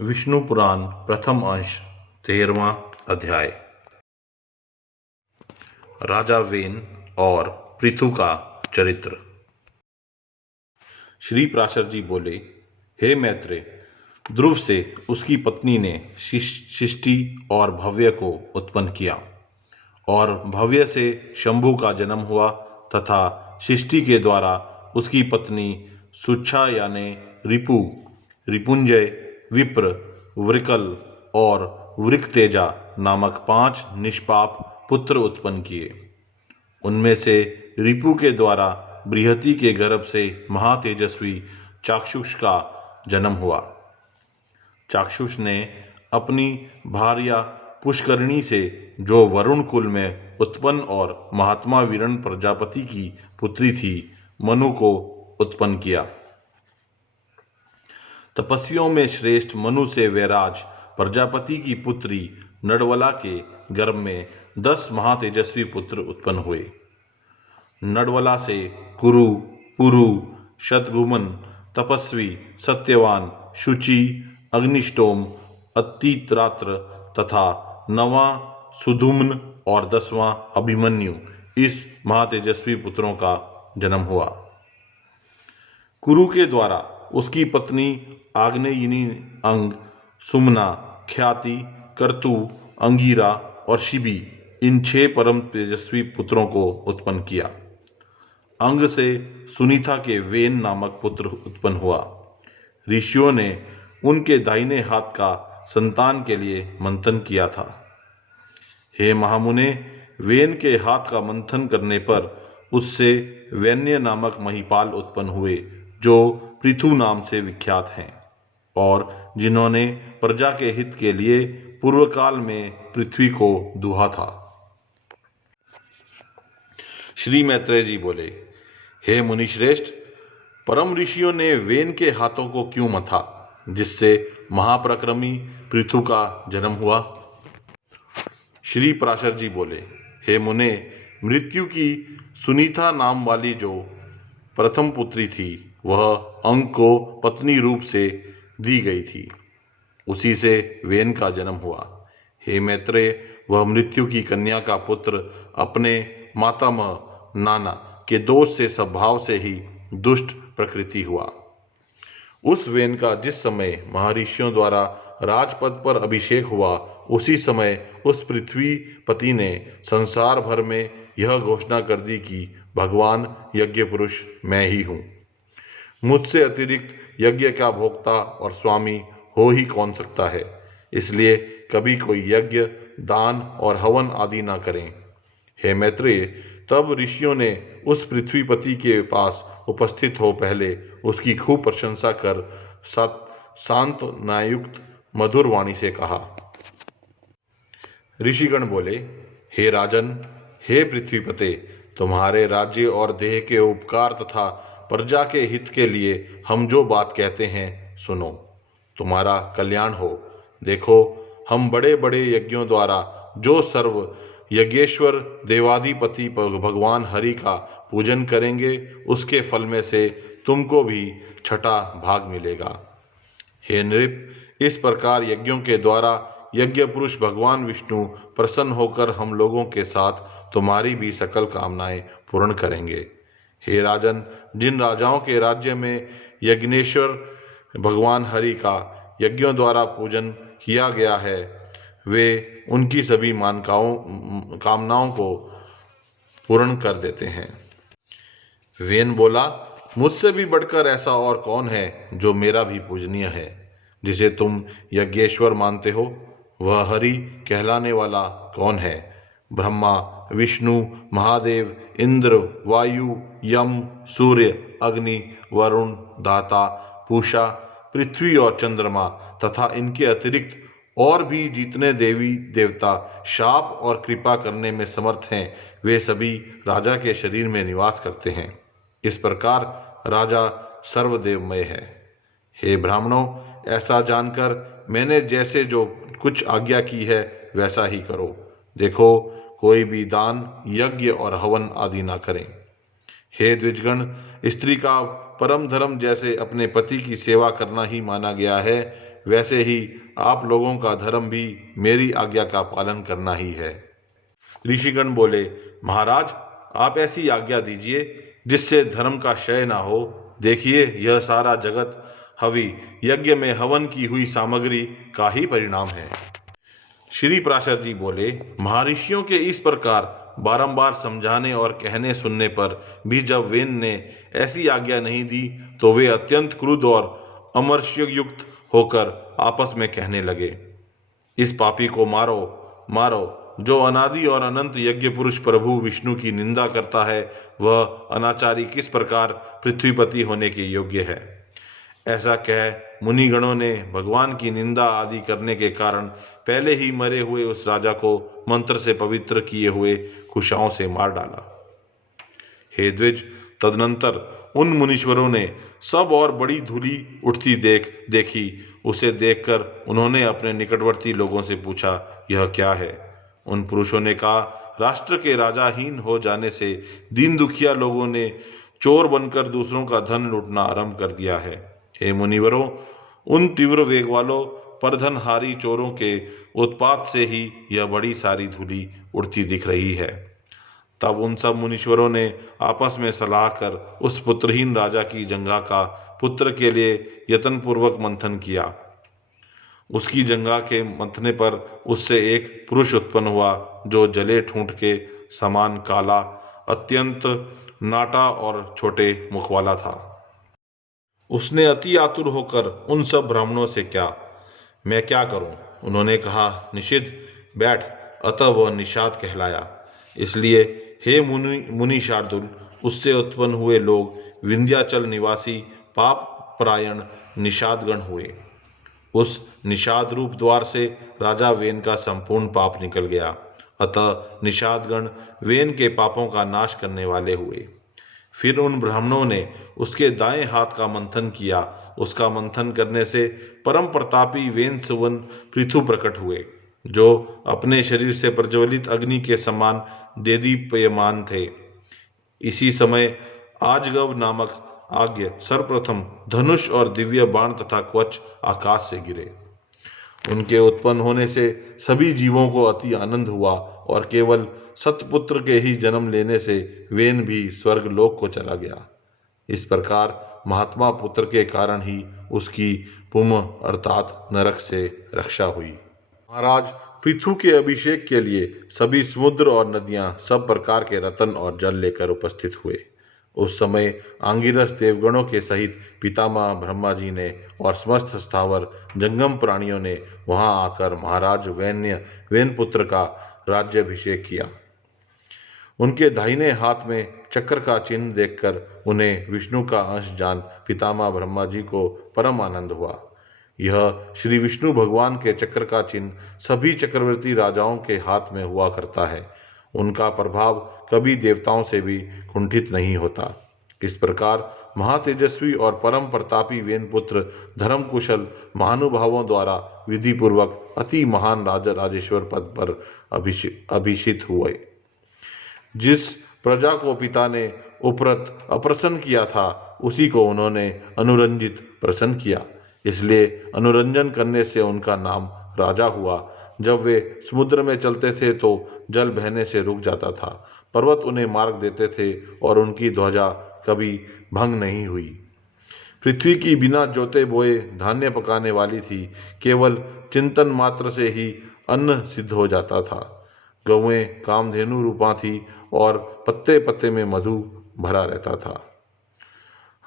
विष्णु पुराण प्रथम अंश 13वां अध्याय। राजा वेन और पृथु का चरित्र। श्री प्राशर जी बोले, हे मैत्रेय, ध्रुव से उसकी पत्नी ने शिष्टि और भव्य को उत्पन्न किया और भव्य से शंभु का जन्म हुआ तथा शिष्टि के द्वारा उसकी पत्नी सुच्छा यानी रिपु, रिपुंजय, विप्र, वृकल और वृकतेजा नामक 5 निष्पाप पुत्र उत्पन्न किए। उनमें से रिपु के द्वारा बृहति के गर्भ से महातेजस्वी चाक्षुष का जन्म हुआ। चाक्षुष ने अपनी भार्या पुष्करिणी से, जो वरुण कुल में उत्पन्न और महात्मा वीरण प्रजापति की पुत्री थी, मनु को उत्पन्न किया। तपस्वियों में श्रेष्ठ मनु से वैराज प्रजापति की पुत्री नडवला के गर्भ में 10 महातेजस्वी पुत्र उत्पन्न हुए। नडवला से कुरु, पुरु, शतघुमन, तपस्वी, सत्यवान, शुचि, अग्निष्टोम, अत्तित्रात्र तथा 9वां सुधुम्न और 10वां अभिमन्यु, इस महातेजस्वी पुत्रों का जन्म हुआ। कुरु के द्वारा उसकी पत्नी आग्नेयिनी अंग, सुमना, ख्याति, कर्तु, अंगीरा और शिबी, इन 6 परम तेजस्वी पुत्रों को उत्पन्न किया। अंग से सुनीता के वेन नामक पुत्र उत्पन्न हुआ। ऋषियों ने उनके दाहिने हाथ का संतान के लिए मंथन किया था। हे महामुने, वेन के हाथ का मंथन करने पर उससे वैन्य नामक महिपाल उत्पन्न हुए, जो पृथु नाम से विख्यात हैं और जिन्होंने प्रजा के हित के लिए पूर्व काल में पृथ्वी को दुहा था। श्री मैत्रेय जी बोले, हे मुनिश्रेष्ठ, परम ऋषियों ने वेन के हाथों को क्यों मथा, जिससे महापराक्रमी पृथु का जन्म हुआ? श्री प्राशर जी बोले, हे मुने, मृत्यु की सुनीता नाम वाली जो प्रथम पुत्री थी, वह अंग को पत्नी रूप से दी गई थी, उसी से वेन का जन्म हुआ। हे मैत्रेय, वह मृत्यु की कन्या का पुत्र अपने मातामह नाना के दोष से स्वभाव से ही दुष्ट प्रकृति हुआ। उस वेन का जिस समय महर्षियों द्वारा राजपद पर अभिषेक हुआ, उसी समय उस पृथ्वी पति ने संसार भर में यह घोषणा कर दी कि भगवान यज्ञ पुरुष मैं ही हूँ। मुझसे अतिरिक्त यज्ञ का भोक्ता और स्वामी हो ही कौन सकता है, इसलिए कभी कोई यज्ञ, दान और हवन आदि ना करें। हे मैत्रेय, तब ऋषियों ने उस पृथ्वीपति के पास उपस्थित हो पहले उसकी खूब प्रशंसा कर शांत नायुक्त मधुर वाणी से कहा। ऋषिगण बोले, हे राजन, हे पृथ्वीपते, तुम्हारे राज्य और देह के उपकार तथा प्रजा के हित के लिए हम जो बात कहते हैं, सुनो, तुम्हारा कल्याण हो। देखो, हम बड़े बड़े यज्ञों द्वारा जो सर्व यज्ञेश्वर देवाधिपति भगवान हरि का पूजन करेंगे, उसके फल में से तुमको भी 6ठा भाग मिलेगा। हे नृप, इस प्रकार यज्ञों के द्वारा यज्ञ पुरुष भगवान विष्णु प्रसन्न होकर हम लोगों के साथ तुम्हारी भी सकल कामनाएं पूर्ण करेंगे। हे राजन, जिन राजाओं के राज्य में यज्ञेश्वर भगवान हरि का यज्ञों द्वारा पूजन किया गया है, वे उनकी सभी कामनाओं को पूर्ण कर देते हैं। वेन बोला, मुझसे भी बढ़कर ऐसा और कौन है जो मेरा भी पूजनीय है, जिसे तुम यज्ञेश्वर मानते हो? वह हरि कहलाने वाला कौन है? ब्रह्मा, विष्णु, महादेव, इंद्र, वायु, यम, सूर्य, अग्नि, वरुण, दाता, पूषा, पृथ्वी और चंद्रमा तथा इनके अतिरिक्त और भी जितने देवी देवता शाप और कृपा करने में समर्थ हैं, वे सभी राजा के शरीर में निवास करते हैं। इस प्रकार राजा सर्वदेवमय है। हे ब्राह्मणों, ऐसा जानकर मैंने जैसे जो कुछ आज्ञा की है, वैसा ही करो। देखो, कोई भी दान, यज्ञ और हवन आदि ना करें। हे द्विजगण, स्त्री का परम धर्म जैसे अपने पति की सेवा करना ही माना गया है, वैसे ही आप लोगों का धर्म भी मेरी आज्ञा का पालन करना ही है। ऋषिगण बोले, महाराज, आप ऐसी आज्ञा दीजिए जिससे धर्म का क्षय ना हो। देखिए, यह सारा जगत हवि यज्ञ में हवन की हुई सामग्री का ही परिणाम है। श्री प्राशर जी बोले, महर्षियों के इस प्रकार बारंबार समझाने और कहने सुनने पर भी जब वेन ने ऐसी आज्ञा नहीं दी तो वे अत्यंत क्रुद्ध और अमर्ष्ययुक्त होकर आपस में कहने लगे, इस पापी को मारो, मारो। जो अनादि और अनंत यज्ञ पुरुष प्रभु विष्णु की निंदा करता है, वह अनाचारी किस प्रकार पृथ्वीपति होने के योग्य है। ऐसा कह मुनिगणों ने भगवान की निंदा आदि करने के कारण पहले ही मरे हुए उस राजा को मंत्र से पवित्र किए हुए कुशाओं से मार डाला। हे द्विज, तदनंतर उन मुनीश्वरों ने सब और बड़ी धूलि उठती देखी। उसे देखकर उन्होंने अपने निकटवर्ती लोगों से पूछा, यह क्या है। उन पुरुषों ने कहा, राष्ट्र के राजाहीन हो जाने से दीन दुखिया लोगों ने चोर बनकर दूसरों का धन लूटना आरंभ कर दिया है। हे मुनिवरों, उन तीव्र वेग वालों परधनहारी चोरों के उत्पात से ही यह बड़ी सारी धूलि उड़ती दिख रही है। तब उन सब मुनीश्वरों ने आपस में सलाह कर उस पुत्रहीन राजा की जंघा का पुत्र के लिए यत्नपूर्वक मंथन किया। उसकी जंघा के मंथने पर उससे एक पुरुष उत्पन्न हुआ जो जले ठूंठ के समान काला, अत्यंत नाटा और छोटे मुख वाला था। उसने अति आतुर होकर उन सब ब्राह्मणों से, क्या मैं क्या करूं? उन्होंने कहा, निषिद्ध बैठ। अतः वह निषाद कहलाया। इसलिए हे मुनि शार्दुल, उससे उत्पन्न हुए लोग विंध्याचल निवासी पाप परायण निषादगण हुए। उस निषाद रूप द्वार से राजा वेन का संपूर्ण पाप निकल गया। अतः निषादगण वेन के पापों का नाश करने वाले हुए। फिर उन ब्राह्मणों ने उसके दाएं हाथ का मंथन किया। उसका मंथन करने से परम प्रतापी वेन सुवन पृथु प्रकट हुए, जो अपने शरीर से प्रज्वलित अग्नि के समान देदीप्यमान थे। इसी समय आजगव नामक आज्ञ सर्वप्रथम धनुष और दिव्य बाण तथा कवच आकाश से गिरे। उनके उत्पन्न होने से सभी जीवों को अति आनंद हुआ और केवल सतपुत्र के ही जन्म लेने से वेन भी स्वर्ग लोक को चला गया। इस प्रकार महात्मा पुत्र के कारण ही उसकी पुम अर्थात नरक से रक्षा हुई। महाराज, पृथु के अभिषेक के लिए सभी समुद्र और नदियां सब प्रकार के रत्न और जल लेकर उपस्थित हुए। उस समय आंगिरस देवगणों के सहित पितामह ब्रह्मा जी ने और समस्त स्थावर जंगम प्राणियों ने वहां आकर महाराज वेन पुत्र का राज्याभिषेक किया। उनके दाहिने हाथ में चक्र का चिन्ह देखकर उन्हें विष्णु का अंश जान पितामह ब्रह्मा जी को परम आनंद हुआ। यह श्री विष्णु भगवान के चक्र का चिन्ह सभी चक्रवर्ती राजाओं के हाथ में हुआ करता है। उनका प्रभाव कभी देवताओं से भी कुंठित नहीं होता। इस प्रकार महातेजस्वी और परम प्रतापी वेनपुत्र धर्म कुशल महानुभावों द्वारा विधि पूर्वक अति महान राजेश्वर पद पर अभिषिक्त हुए। जिस प्रजा को पिता ने उपरत अप्रसन्न किया था, उसी को उन्होंने अनुरंजित प्रसन्न किया। इसलिए अनुरंजन करने से उनका नाम राजा हुआ। जब वे समुद्र में चलते थे तो जल बहने से रुक जाता था। पर्वत उन्हें मार्ग देते थे और उनकी ध्वजा कभी भंग नहीं हुई। पृथ्वी की बिना जोते बोए धान्य पकाने वाली थी। केवल चिंतन मात्र से ही अन्न सिद्ध हो जाता था। गौएं कामधेनु रूपा थी और पत्ते पत्ते में मधु भरा रहता था।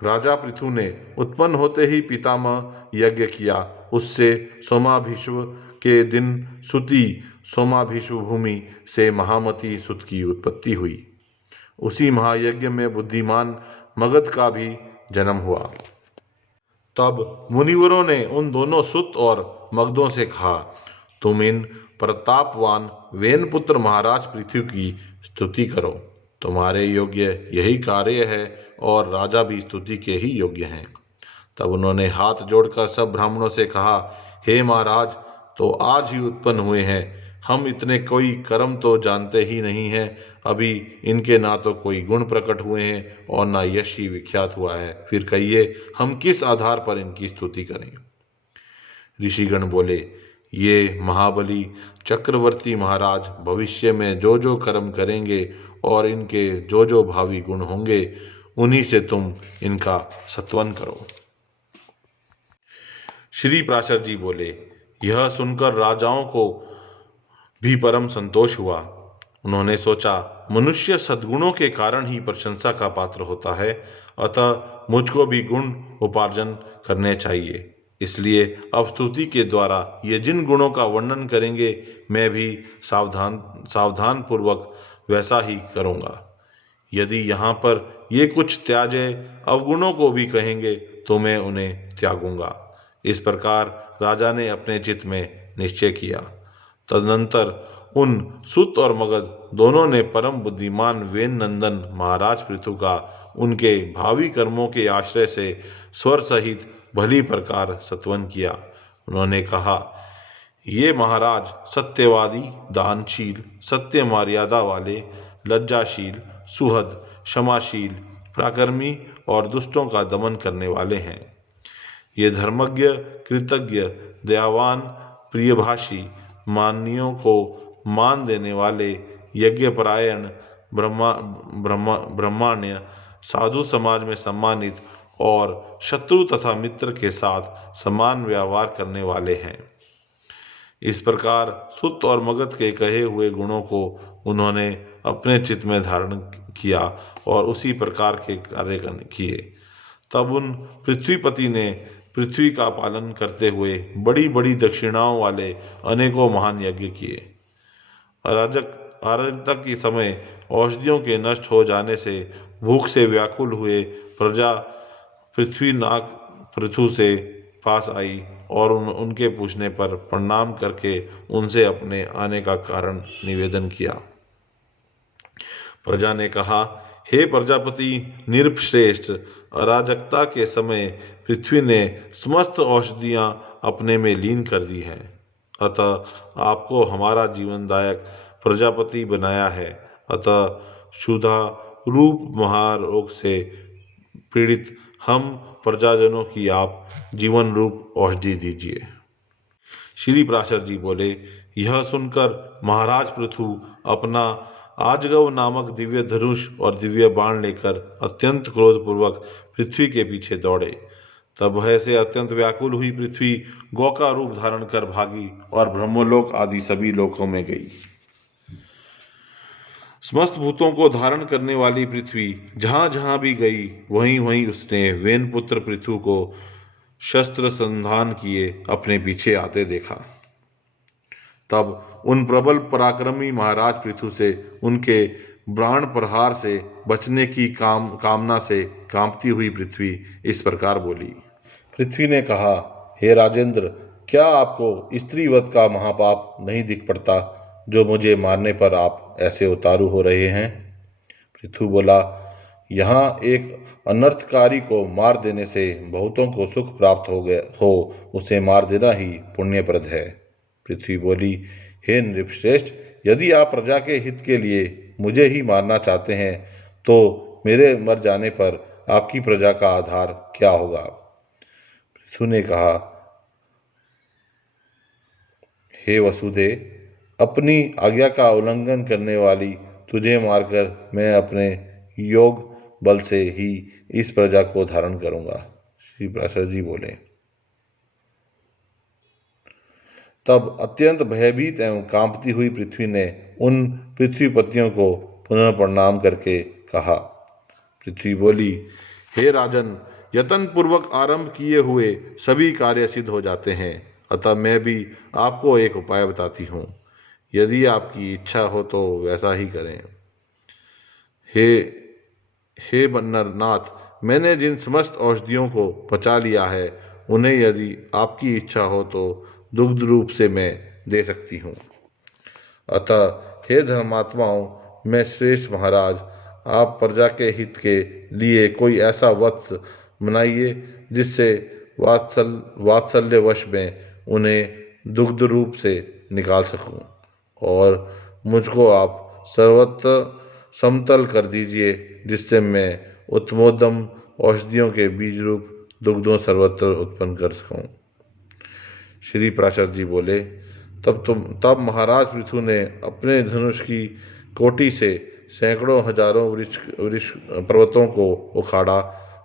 राजा पृथु ने उत्पन्न होते ही पितामह यज्ञ किया। उससे सोमाभिश्व के दिन सुति सोमाभिश्व भूमि से महामती सुत की उत्पत्ति हुई। उसी महायज्ञ में बुद्धिमान मगध का भी जन्म हुआ। तब मुनिवरों ने उन दोनों सुत और मगधों से कहा, तुम इन प्रतापवान वेनपुत्र महाराज पृथु की स्तुति करो। तुम्हारे योग्य यही कार्य है और राजा भी स्तुति के ही योग्य हैं। तब उन्होंने हाथ जोड़कर सब ब्राह्मणों से कहा, हे महाराज, तो आज ही उत्पन्न हुए हैं। हम इतने कोई कर्म तो जानते ही नहीं हैं। अभी इनके ना तो कोई गुण प्रकट हुए हैं और ना यश ही विख्यात हुआ है। फिर कहिए, हम किस आधार पर इनकी स्तुति करें। ऋषिगण बोले, ये महाबली चक्रवर्ती महाराज भविष्य में जो जो कर्म करेंगे और इनके जो जो भावी गुण होंगे, उन्हीं से तुम इनका सत्वन करो। श्री प्राशर जी बोले, यह सुनकर राजाओं को भी परम संतोष हुआ। उन्होंने सोचा, मनुष्य सद्गुणों के कारण ही प्रशंसा का पात्र होता है, अतः मुझको भी गुण उपार्जन करने चाहिए। इसलिए अब स्तुति के द्वारा ये जिन गुणों का वर्णन करेंगे, मैं भी सावधान पूर्वक वैसा ही करूँगा। यदि यहाँ पर ये कुछ त्याज्य अवगुणों को भी कहेंगे तो मैं उन्हें त्यागूंगा। इस प्रकार राजा ने अपने चित्त में निश्चय किया। तदनंतर उन सुत और मगध दोनों ने परम बुद्धिमान वेन नंदन महाराज पृथु का उनके भावी कर्मों के आश्रय से स्वर सहित भली प्रकार सत्वन किया। उन्होंने कहा, ये महाराज सत्यवादी, दानशील, सत्य मर्यादा वाले, लज्जाशील, सुहद, क्षमाशील, पराक्रमी और दुष्टों का दमन करने वाले हैं। ये धर्मज्ञ, कृतज्ञ, दयावान, प्रियभाषी, माननीयों को मान देने वाले, यज्ञपरायण, ब्रह्माण्य, साधु समाज में सम्मानित और शत्रु तथा मित्र के साथ समान व्यवहार करने वाले हैं। इस प्रकार सुत और मगध के कहे हुए गुणों को उन्होंने अपने चित्त में धारण किया और उसी प्रकार के कार्य किए। तब उन पृथ्वीपति ने पृथ्वी का पालन करते हुए बड़ी बड़ी दक्षिणाओं वाले अनेकों महान यज्ञ किए। अराजकता के समय औषधियों के नष्ट हो जाने से भूख से व्याकुल हुए प्रजा पृथ्वीनाथ पृथु से पास आई और उनके पूछने पर प्रणाम करके उनसे अपने आने का कारण निवेदन किया। प्रजा ने कहा, हे प्रजापति निरपश्रेष्ठ, अराजकता के समय पृथ्वी ने समस्त औषधियाँ अपने में लीन कर दी हैं, अतः आपको हमारा जीवनदायक प्रजापति बनाया है। अतः क्षुधा रूप महारोग से पीड़ित हम प्रजाजनों की आप जीवन रूप औषधि दीजिए। श्री प्राशर जी बोले, यह सुनकर महाराज पृथु अपना आजगव नामक दिव्य धनुष और दिव्य बाण लेकर अत्यंत क्रोधपूर्वक पृथ्वी के पीछे दौड़े। तब भय से अत्यंत व्याकुल हुई पृथ्वी गौ का रूप धारण कर भागी और ब्रह्मलोक आदि सभी लोकों में गई। समस्त भूतों को धारण करने वाली पृथ्वी जहाँ जहाँ भी गई, वहीं वहीं उसने वेन पुत्र पृथु को शस्त्र संधान किए अपने पीछे आते देखा। तब उन प्रबल पराक्रमी महाराज पृथु से उनके बाण प्रहार से बचने की कामना से कांपती हुई पृथ्वी इस प्रकार बोली। पृथ्वी ने कहा, हे राजेंद्र, क्या आपको स्त्रीवध का महापाप नहीं दिख पड़ता, जो मुझे मारने पर आप ऐसे उतारू हो रहे हैं? पृथु बोला, यहाँ एक अनर्थकारी को मार देने से बहुतों को सुख प्राप्त हो उसे मार देना ही पुण्यप्रद है। पृथ्वी बोली, हे नृपश्रेष्ठ, यदि आप प्रजा के हित के लिए मुझे ही मारना चाहते हैं, तो मेरे मर जाने पर आपकी प्रजा का आधार क्या होगा? पृथु ने कहा, हे वसुदे, अपनी आज्ञा का उल्लंघन करने वाली तुझे मारकर मैं अपने योग बल से ही इस प्रजा को धारण करूंगा। श्री प्राशर जी बोले। तब अत्यंत भयभीत एवं कांपती हुई पृथ्वी ने उन पृथ्वीपतियों को पुनः प्रणाम करके कहा। पृथ्वी बोली, हे राजन, यत्न पूर्वक आरंभ किए हुए सभी कार्य सिद्ध हो जाते हैं, अतः मैं भी आपको एक उपाय बताती हूँ। यदि आपकी इच्छा हो तो वैसा ही करें। हे नरनाथ, मैंने जिन समस्त औषधियों को पचा लिया है, उन्हें यदि आपकी इच्छा हो तो दुग्ध रूप से मैं दे सकती हूँ। अतः हे धर्मात्माओं, मैं श्रेष्ठ महाराज, आप प्रजा के हित के लिए कोई ऐसा वत्स बनाइए जिससे वात्सल्यवश में उन्हें दुग्ध रूप से निकाल सकूं, और मुझको आप सर्वत्र समतल कर दीजिए, जिससे मैं उत्तमोत्तम औषधियों के बीज रूप दुग्धों सर्वत्र उत्पन्न कर सकूं। श्री प्राशर जी बोले। तब महाराज पृथु ने अपने धनुष की कोटि से सैकड़ों हजारों वृक्ष पर्वतों को उखाड़ा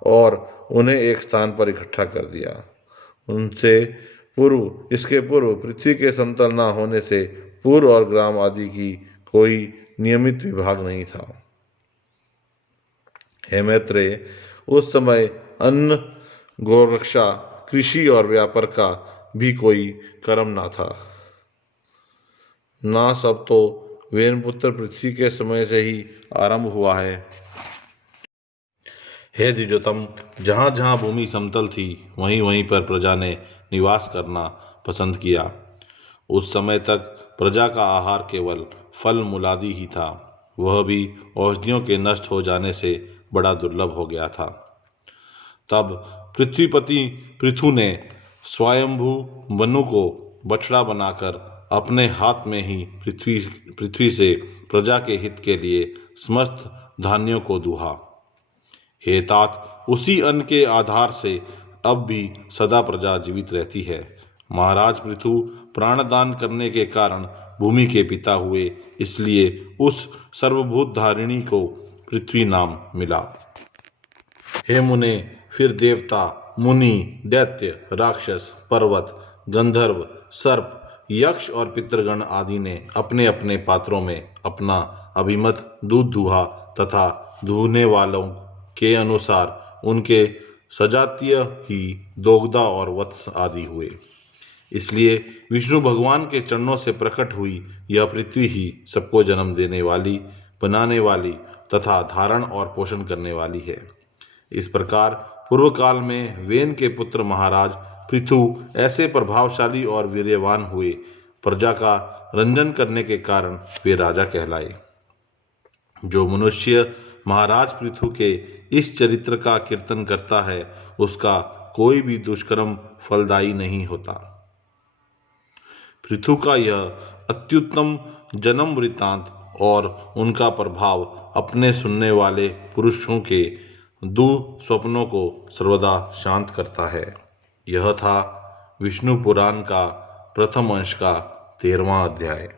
और उन्हें एक स्थान पर इकट्ठा कर दिया। इसके पूर्व पृथ्वी के समतल न होने से पूर्व और ग्राम आदि की कोई नियमित विभाग नहीं था। हे मैत्रेय, उस समय अन्न, गौरक्षा, कृषि और व्यापार का भी कोई कर्म न था। ना सब तो वेनपुत्र पृथ्वी के समय से ही आरंभ हुआ है। हे द्विजोतम, जहाँ जहाँ भूमि समतल थी वहीं वहीं पर प्रजा ने निवास करना पसंद किया। उस समय तक प्रजा का आहार केवल फल मूलादि ही था, वह भी औषधियों के नष्ट हो जाने से बड़ा दुर्लभ हो गया था। तब पृथ्वीपति पृथु ने स्वयंभू मनु को बछड़ा बनाकर अपने हाथ में ही पृथ्वी से प्रजा के हित के लिए समस्त धान्यों को दूहा। हे तात, उसी अन्न के आधार से अब भी सदा प्रजा जीवित रहती है। महाराज पृथु प्राणदान करने के कारण भूमि के पिता हुए, इसलिए उस सर्वभूत धारिणी को पृथ्वी नाम मिला। हे मुने, फिर देवता, मुनि, दैत्य, राक्षस, पर्वत, गंधर्व, सर्प, यक्ष और पितृगण आदि ने अपने अपने पात्रों में अपना अभिमत दूध दूहा तथा दूहने वालों के अनुसार उनके सजातीय ही दोग्धा और वत्स आदि हुए। इसलिए विष्णु भगवान के चरणों से प्रकट हुई यह पृथ्वी ही सबको जन्म देने वाली, बनाने वाली तथा धारण और पोषण करने वाली है। इस प्रकार पूर्व काल में वेन के पुत्र महाराज पृथु ऐसे प्रभावशाली और वीर्यवान हुए, प्रजा का रंजन करने के कारण वे राजा कहलाए। जो मनुष्य महाराज पृथु के इस चरित्र का कीर्तन करता है, उसका कोई भी दुष्कर्म फलदायी नहीं होता। पृथु का यह अत्युत्तम जन्म वृत्तांत और उनका प्रभाव अपने सुनने वाले पुरुषों के दुःस्वप्नों को सर्वदा शांत करता है। यह था विष्णु पुराण का प्रथम अंश का 13वां अध्याय।